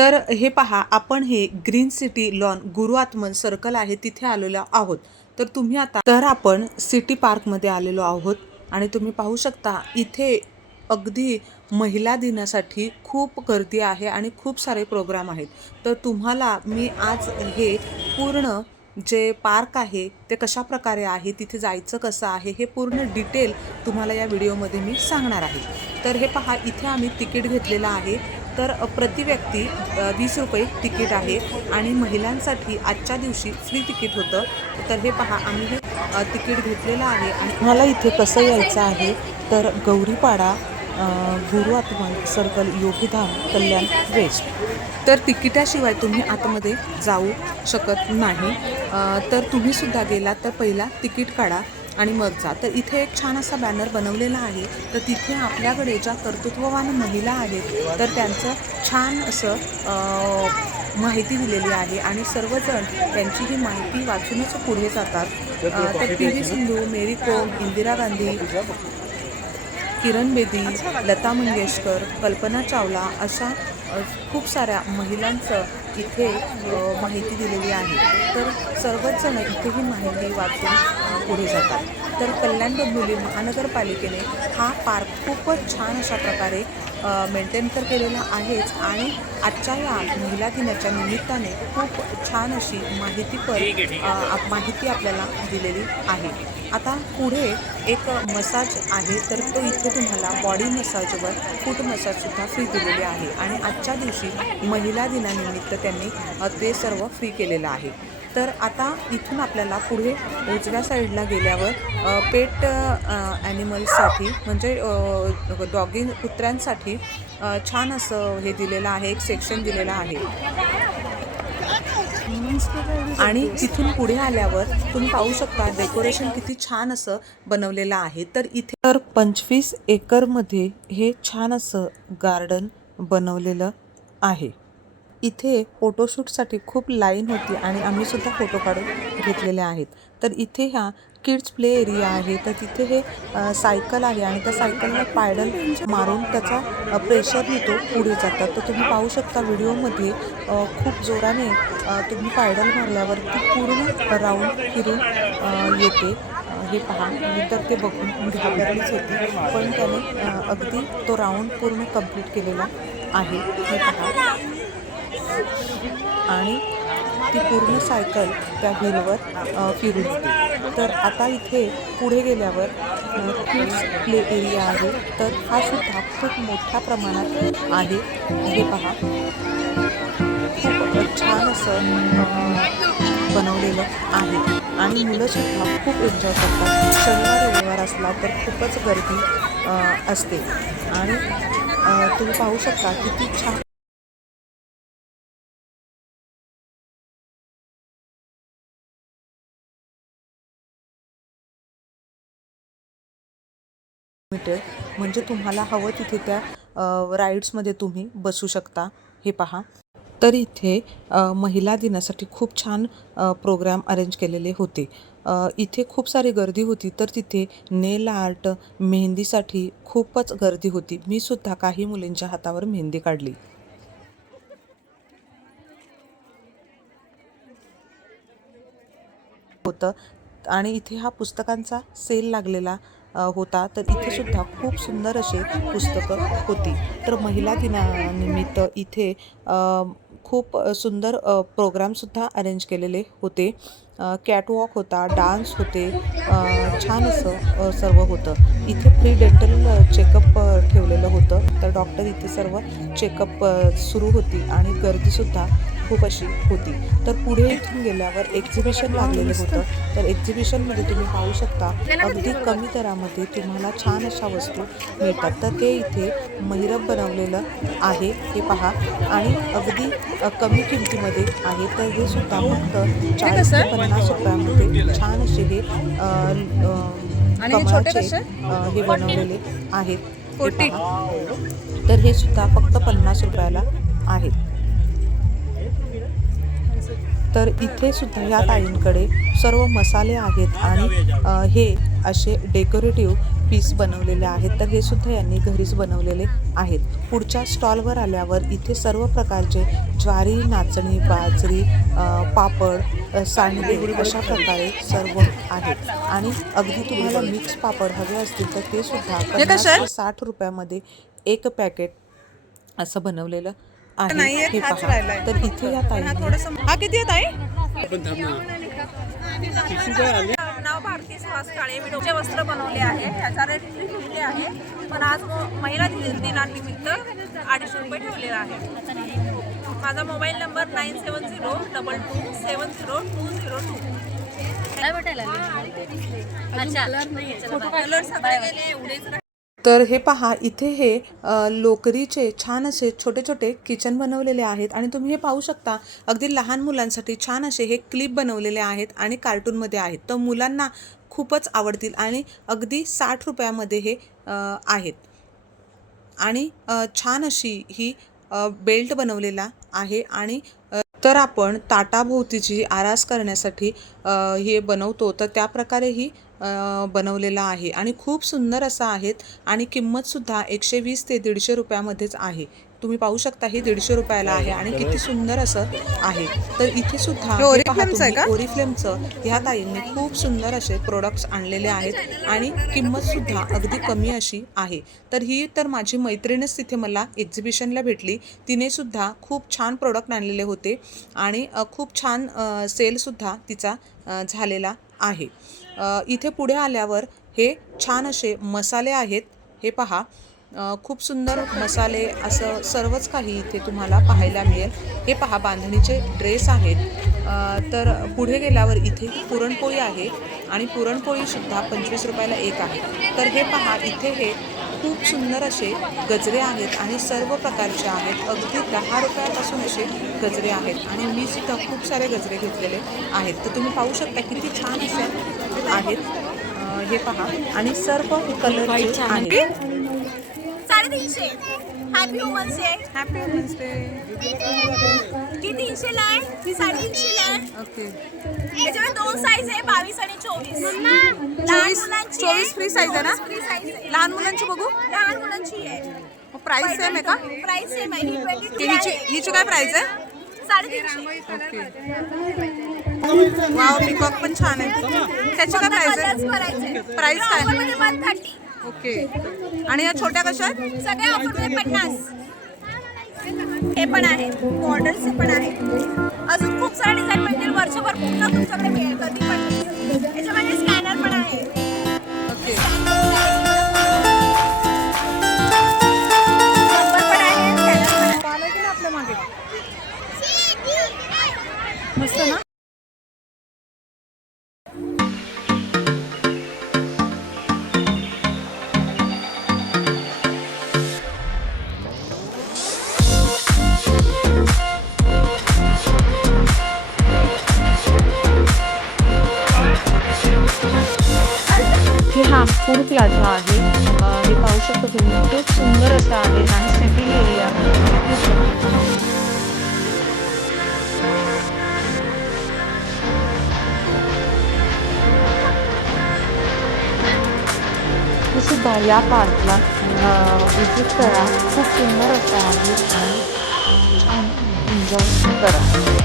तर हे पहा आपण हे green city lawn Guruatman circle आहे तिथे आलेलो आहोत. तर तुम्ही आता तर आपण सिटी पार्कमध्ये आलेलो आहोत आणि तुम्ही पाहू शकता इथे अगदी महिला दिनासाठी खूप गर्दी आहे आणि खूप सारे प्रोग्राम आहेत. तर तुम्हाला मी आज हे पूर्ण जे पार्क आहे ते कशा प्रकारे आहे तिथे जायचं कसं आहे हे पूर्ण डिटेल तुम्हाला या व्हिडिओमध्ये मी सांगणार आहे. तर हे पहा इथे आम्ही तिकीट घेतलेलं आहे. तर प्रति व्यक्ती वीस रुपये तिकीट आहे आणि महिलांसाठी आजच्या दिवशी फ्री तिकीट होतं. तर हे पहा आम्ही हे तिकीट घेतलेलं आहे आणि मला इथे कसं यायचं आहे तर गौरीपाडा गुरु आत्मा सर्कल योगीधाम कल्याण वेस्ट. तर तिकिटाशिवाय तुम्ही आतमध्ये जाऊ शकत नाही. तर तुम्ही सुद्धा गेलात तर पहिला तिकीट काढा. आणि मग जा तर इथे एक छान असा बॅनर बनवलेला आहे. तर तिथे आपल्याकडे ज्या कर्तृत्ववान महिला आहेत तर त्यांचं छान असं माहिती दिलेली आहे. आणि सर्वजण त्यांची ही माहिती वाचूनच पुढे जातात. तर पी व्ही सिंधू मेरी कोम इंदिरा गांधी किरण बेदी लता मंगेशकर कल्पना चावला अशा खूप साऱ्या महिलांचं इथे माहिती दिलेली आहे. तर सर्वच जण इथे ही माहिती वाचून पुढे जातात. तर कल्याण डोंबिवली महानगरपालिकेने हा पार्क खूपच छान अशा प्रकारे मेंटेन तर केलेला आहेच आणि आजच्या या महिला दिनाच्या निमित्ताने खूप छान अशी माहितीपर माहिती आपल्याला दिलेली आहे. आता पुढे एक मसाज आहे तर तो इथे तुम्हाला बॉडी मसाजवर फूट मसाजसुद्धा फ्री दिलेली आहे. आणि आजच्या दिवशी महिला दिनानिमित्त त्यांनी ते सर्व फ्री केलेलं आहे. तर आता इथून आपल्याला पुढे उजव्या साईडला गेल्यावर पेट ॲनिमल्ससाठी म्हणजे डॉगी कुत्र्यांसाठी छान असं हे दिलेलं आहे एक सेक्शन दिलेलं आहे. आणि तिथून पुढे आल्यावर तुम्ही पाहू शकता डेकोरेशन किती छान असं बनवलेलं आहे. तर इथे तर पंचवीस एकरमध्ये हे छान असं गार्डन बनवलेलं आहे. इथे फोटोशूटसाठी खूप लाईन होती आणि आम्ही सुद्धा फोटो काढून घेतलेले आहेत. तर इथे ह्या किड्स प्ले एरिया आहे. तर तिथे हे सायकल आहे आणि त्या सायकलला पायडल मारून त्याचा प्रेशर प्रेशरने तो पुढे जातात. तर तुम्ही पाहू शकता व्हिडिओमध्ये खूप जोराने तुम्ही पायडल मारल्यावर ती पूर्ण राऊंड फिरून येते. हे पहा. मी तर ते बघून घाबरलीच होती. पण त्याने अगदी तो राऊंड पूर्ण कंप्लीट केलेला आहे. हे पहा. आणि ती पूर्ण सायकल त्या व्हीलवर फिरून येते तर आता इथे पुढे गेल्यावर किड्स प्ले एरिया आहे. तर हा सुद्धा खूप मोठ्या प्रमाणात आहे. हे पहा. खूप छान असं बनवलेलं आहे. आणि मुलंसुद्धा खूप एन्जॉय करतात. शनिवार रविवार असला तर खूपच गर्दी असते. आणि तुम्ही पाहू शकता किती छान मीटर म्हणजे तुम्हाला हवं तिथे त्या राईड्समध्ये तुम्ही बसू शकता. हे पहा. तर इथे महिला दिनासाठी खूप छान प्रोग्राम अरेंज केलेले होते. इथे खूप सारी गर्दी होती तर तिथे नेल आर्ट मेहंदीसाठी खूपच गर्दी होती. मी सुद्धा काही मुलींच्या हातावर मेहंदी काढली. होतं. आणि इथे हा पुस्तकांचा सेल लागलेला होता. तर इथेसुद्धा खूप सुंदर असे पुस्तकं होती. तर महिला दिनानिमित्त इथे खूप सुंदर प्रोग्रामसुद्धा अरेंज केलेले होते. कॅटवॉक होता डान्स होते छान असं सर्व होतं. इथे प्री डेंटल चेकअप ठेवलेलं होतं. तर डॉक्टर इथे सर्व चेकअप सुरू होती आणि गर्दीसुद्धा खूप अशी होती. तर पुढे इथून गेल्यावर एक्झिबिशन लागलेलं होतं. तर एक्झिबिशनमध्ये तुम्ही पाहू शकता अगदी कमी दरामध्ये तुम्हाला छान अशा वस्तू मिळतात. तर ते इथे महिरप बनवलेलं आहे हे पहा. आणि अगदी कमी किमतीमध्ये आहे. तर हे सुद्धा फक्त चाळीस ते पन्नास रुपयामध्ये छान असे हे हे कमळाचे हे बनवलेले आहेत. तर हे सुद्धा फक्त पन्नास रुपयाला आहेत तर इथे सुद्धा या ताईंकडे सर्व मसाले आहेत आणि हे असे डेकोरेटिव्ह पीस बनवलेले आहेत. तर हे सुद्धा यांनी घरीच बनवलेले आहेत. पुढच्या स्टॉलवर आल्यावर इथे सर्व प्रकारचे ज्वारी नाचणी बाजरी पापड सांडगे अशा प्रकारे सर्व आहेत. आणि अगदी तुम्हाला मिक्स पापड हवे असतील तर ते सुद्धा साठ रुपयामध्ये एक पॅकेट असं बनवलेलं आहे हे पहा. तर इथे या ताईंनी. हा किती येत आहे नाव भारती सुहास काळे. मी डोके वस्त्र बनवले आहे. ह्याचा रेट फिफ्टी आहे. पण आज महिला दिन- दिनानिमित्त अडीचशे रुपये ठेवलेला आहे. माझा mobile number nine seven zero double two seven zero two zero two. Colour सगळे गेले एवढेच. तर हे पहा इथे हे लोकरीचे छान असे छोटे छोटे किचन बनवलेले आहेत आणि तुम्ही हे पाहू शकता अगदी लहान मुलांसाठी छान असे हे क्लिप बनवलेले आहेत आणि कार्टूनमध्ये आहेत. तर मुलांना खूपच आवडतील आणि अगदी साठ रुपयामध्ये हे आहेत. आणि छान अशी ही बेल्ट बनवलेला आहे आणि तर आपण ताटाभोवतीची आरास करण्यासाठी हे बनवतो तर त्याप्रकारे ही बनवलेला आहे. आणि खूप सुंदर असा आहेत आणि किंमतसुद्धा एकशे वीस ते दीडशे रुपयामध्येच आहे. तुम्ही पाहू शकता हे दीडशे रुपयाला आहे आणि किती सुंदर असं आहे. तर इथे सुद्धा Oriflameचं आहे का? ओरिफ्लेमचं ह्या ताईंनी खूप सुंदर असे प्रोडक्ट्स आणलेले आहेत आणि किंमतसुद्धा अगदी कमी अशी आहे. तर ही तर माझी मैत्रीणच तिथे मला एक्झिबिशनला भेटली. तिने सुद्धा खूप छान प्रोडक्ट आणलेले होते आणि खूप छान सेलसुद्धा तिचा झालेला आहे. इथे पुढे आल्यावर हे छान असे मसाले आहेत. हे पहा खूप सुंदर मसाले असं सर्वच काही इथे तुम्हाला पाहायला मिळेल. हे पहा बांधणीचे ड्रेस आहेत. तर पुढे गेल्यावर इथे पुरणपोळी आहे आणि पुरणपोळीसुद्धा पंचवीस रुपयाला एक आहे. तर हे पहा इथे हे खूप सुंदर असे गजरे आहेत आणि सर्व प्रकारचे आहेत. अगदी दहा रुपयापासून असे गजरे आहेत आणि मी सुद्धा खूप सारे गजरे घेतलेले आहेत. तर तुम्ही पाहू शकता किती छान असे आहेत. हे पहा आणि सर्व कलरचे आहेत. साडेतीनशे. Happy women's day happy women's day तीनशेला आहे साडेतीनशेला आहे. ओके याच्यामध्ये दोन साईज आहे बावीस आणि चोवीस. लहान चोवीस- मुलांची चोवीस free size आहे ना? आहे. लहान मुलांची बघू. लहान मुलांची आहे. प्राइस सेम आहे का? प्राइस सेम आहे. ही ते हिची हिची काय प्राइस आहे? साडेतीनशे. ओके वाव पिकॉक पण छान आहे. त्याची काय प्राइस आहे? प्राइस काय? One thirty okay. आणि या छोट्या कशा आहेत? सगळे ऑफरमध्ये पन्नास. हे पण आहे. बॉर्डरचे पण आहे. अजून खूप सारे डिझाईन मिळतील वर्षभर पूर्ण तुमच्याकडे मिळेल. कधी पण याच्यामध्ये स्कॅनर पण आहे. ओके. नंबर हे फूड प्लाझा आहे. हे पाहू शकता तुम्ही खूप सुंदर असं आहे. आणि सिटी एरिया सुद्धा या पार्कला विजिट करा. खूप सुंदर असं आहे. आणि एन्जॉय करा.